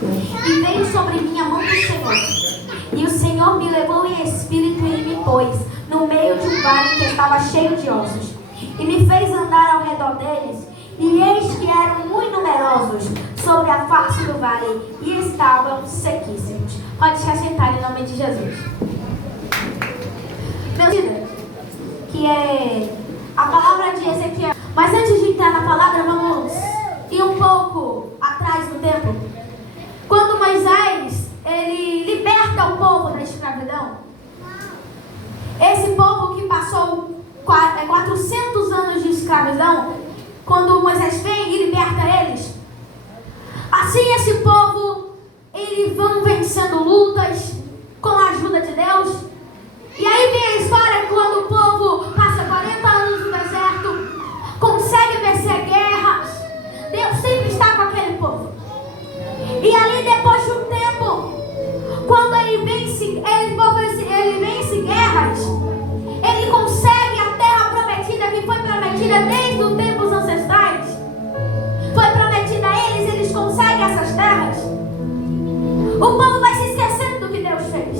E veio sobre mim a mão do Senhor. E o Senhor me levou em espírito e me pôs no meio de um vale que estava cheio de ossos. E me fez andar ao redor deles. E eis que eram muito numerosos sobre a face do vale e estavam sequíssimos. Pode se assentar em nome de Jesus. Meu Deus, que é a palavra de Ezequiel. Mas antes de entrar na palavra, vamos ir um pouco atrás no tempo. Quando Moisés, ele liberta o povo da escravidão, esse povo que passou 400 anos de escravidão, quando Moisés vem e liberta eles, assim esse povo, eles vão vencendo lutas com a ajuda de Deus. E aí vem a história quando o povo passa 40 anos no deserto, consegue vencer guerras. Deus sempre está com aquele povo. E ali depois de um tempo, quando ele vence guerras, ele consegue a terra prometida, que foi prometida desde os tempos ancestrais. Foi prometida a eles, eles conseguem essas terras. O povo vai se esquecendo do que Deus fez.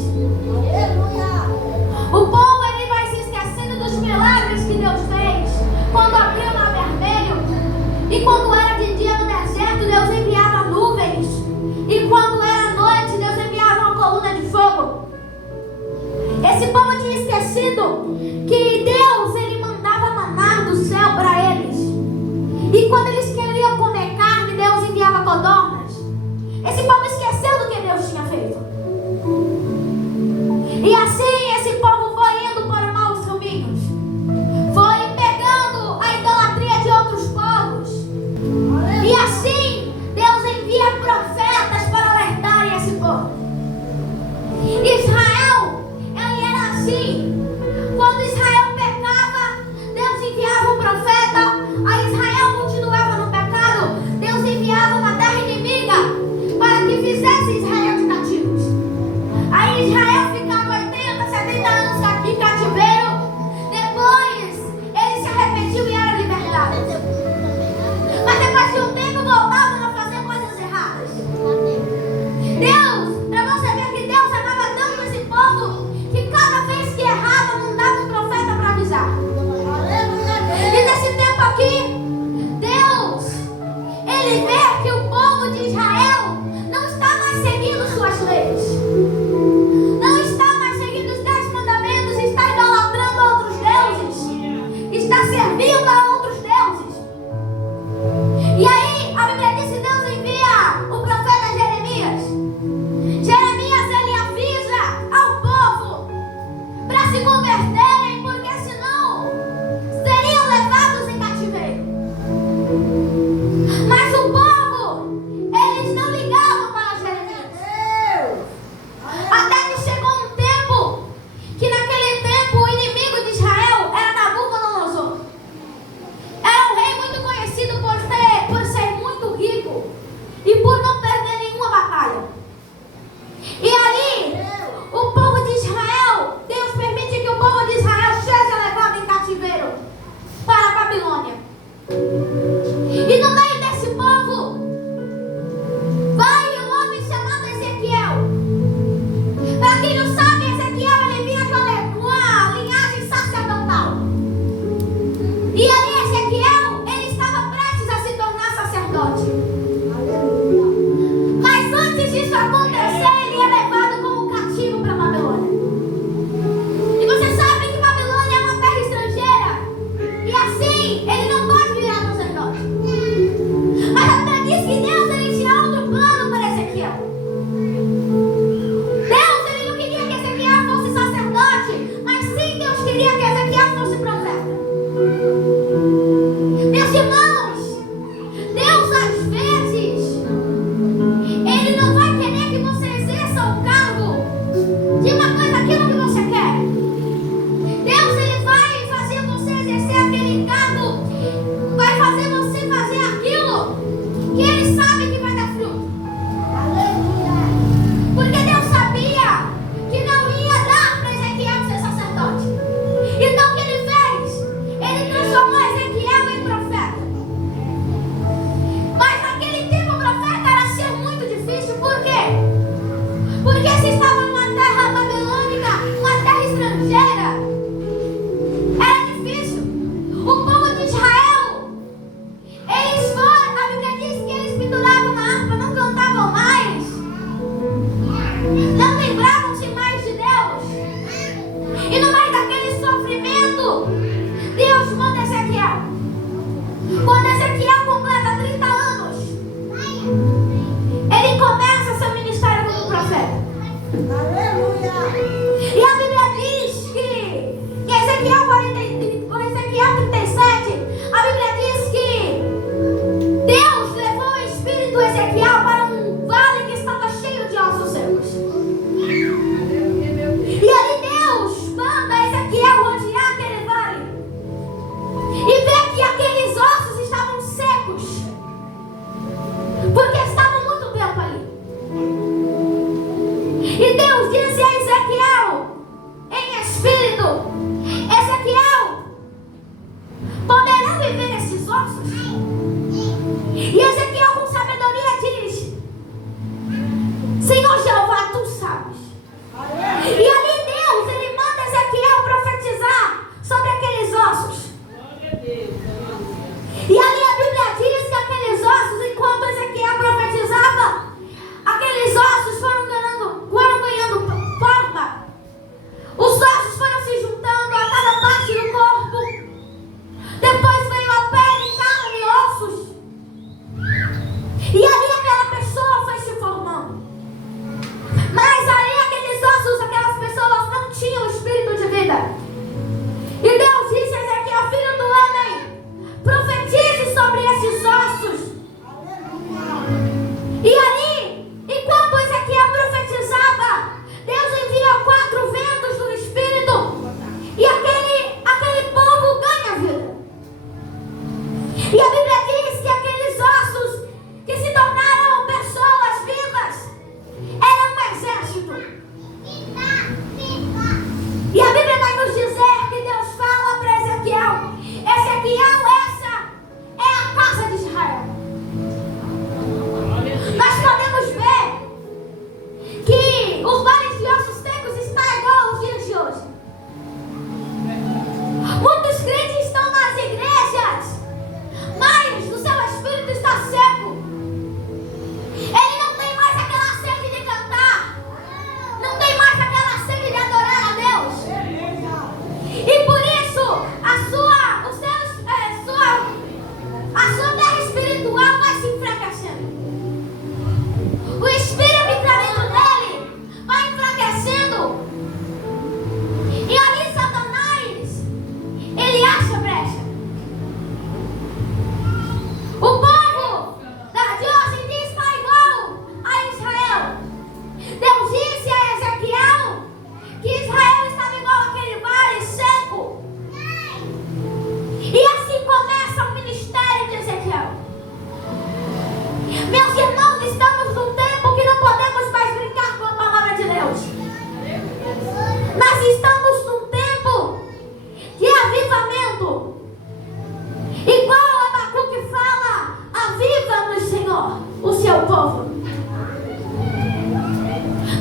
Senhor.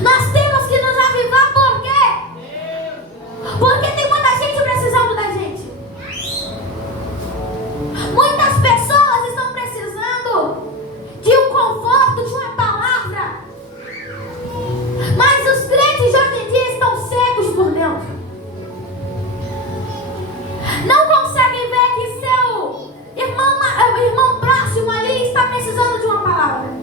Nós temos que nos avivar, por quê? Porque tem muita gente precisando da gente. Muitas pessoas estão precisando de um conforto, de uma palavra. Mas os crentes de hoje em dia estão secos por dentro. Não conseguem ver que seu irmão próximo ali está precisando de uma palavra.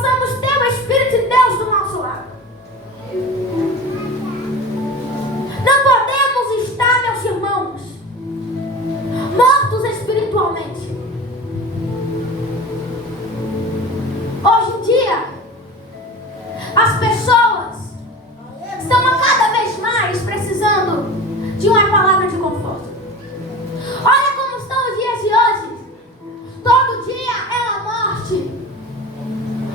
possamos ter o Espírito de Deus do nosso lado. Não podemos estar, meus irmãos, mortos espiritualmente. Hoje em dia, as pessoas estão a cada vez mais precisando de uma palavra de conforto. Olha como estão os dias de hoje. Todo dia é uma morte.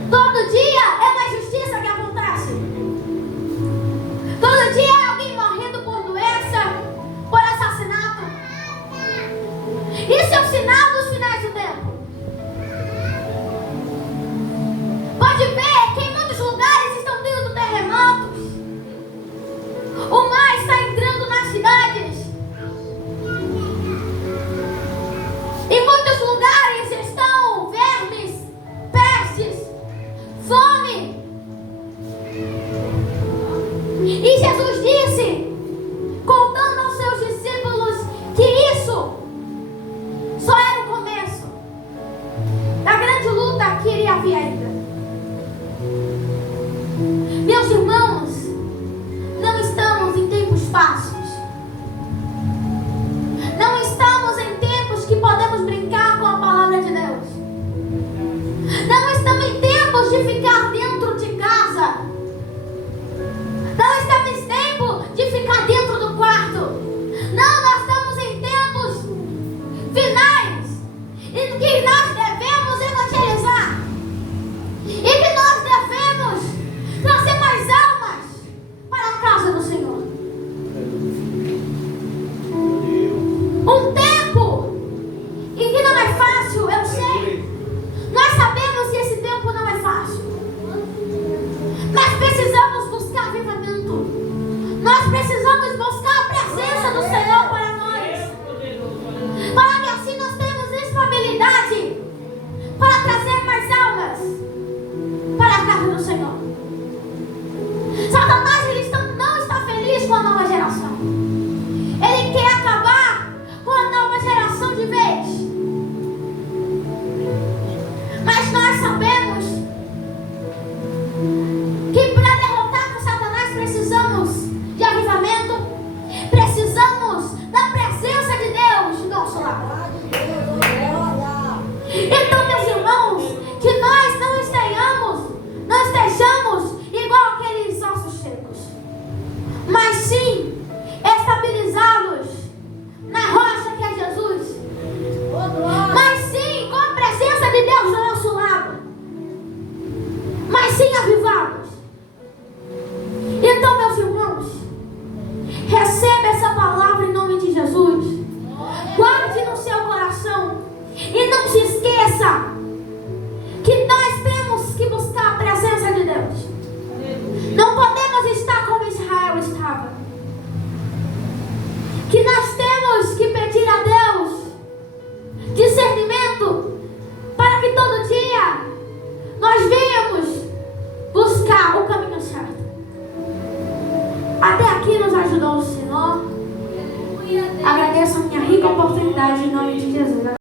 Todo dia é uma injustiça que acontece. Todo dia é alguém morrendo por doença, por assassinato. Isso é o sinal dos finais do tempo. Pode ver que em muitos lugares estão tendo terremotos. O mar está entrando nas cidades. Em muitos lugares estão vermes, pestes, fome. E Jesus disse, contando aos seus discípulos, que isso só era o começo da grande luta que iria vir ainda. Meus irmãos, não estamos em tempos fáceis. Não estamos em tempos que podemos brincar com a palavra de Deus. Não estamos em tempos de ficar dentro de casa. Não estamos em tempo de ficar dentro do quarto. Não, nós estamos em tempos finais em que nós devemos evangelizar. E que nós devemos trazer mais almas para a casa do Senhor. Um tempo em que não é fácil, eu sei. Nós sabemos que esse tempo não é fácil. Nós precisamos buscar avivamento. Nós precisamos buscar a presença do Senhor para nós. Para que assim nós tenhamos estabilidade para trazer mais almas para a casa do Senhor. Satanás não está feliz com a nova geração. Ele quer acabar com a nova geração de vez. Mas nós sabemos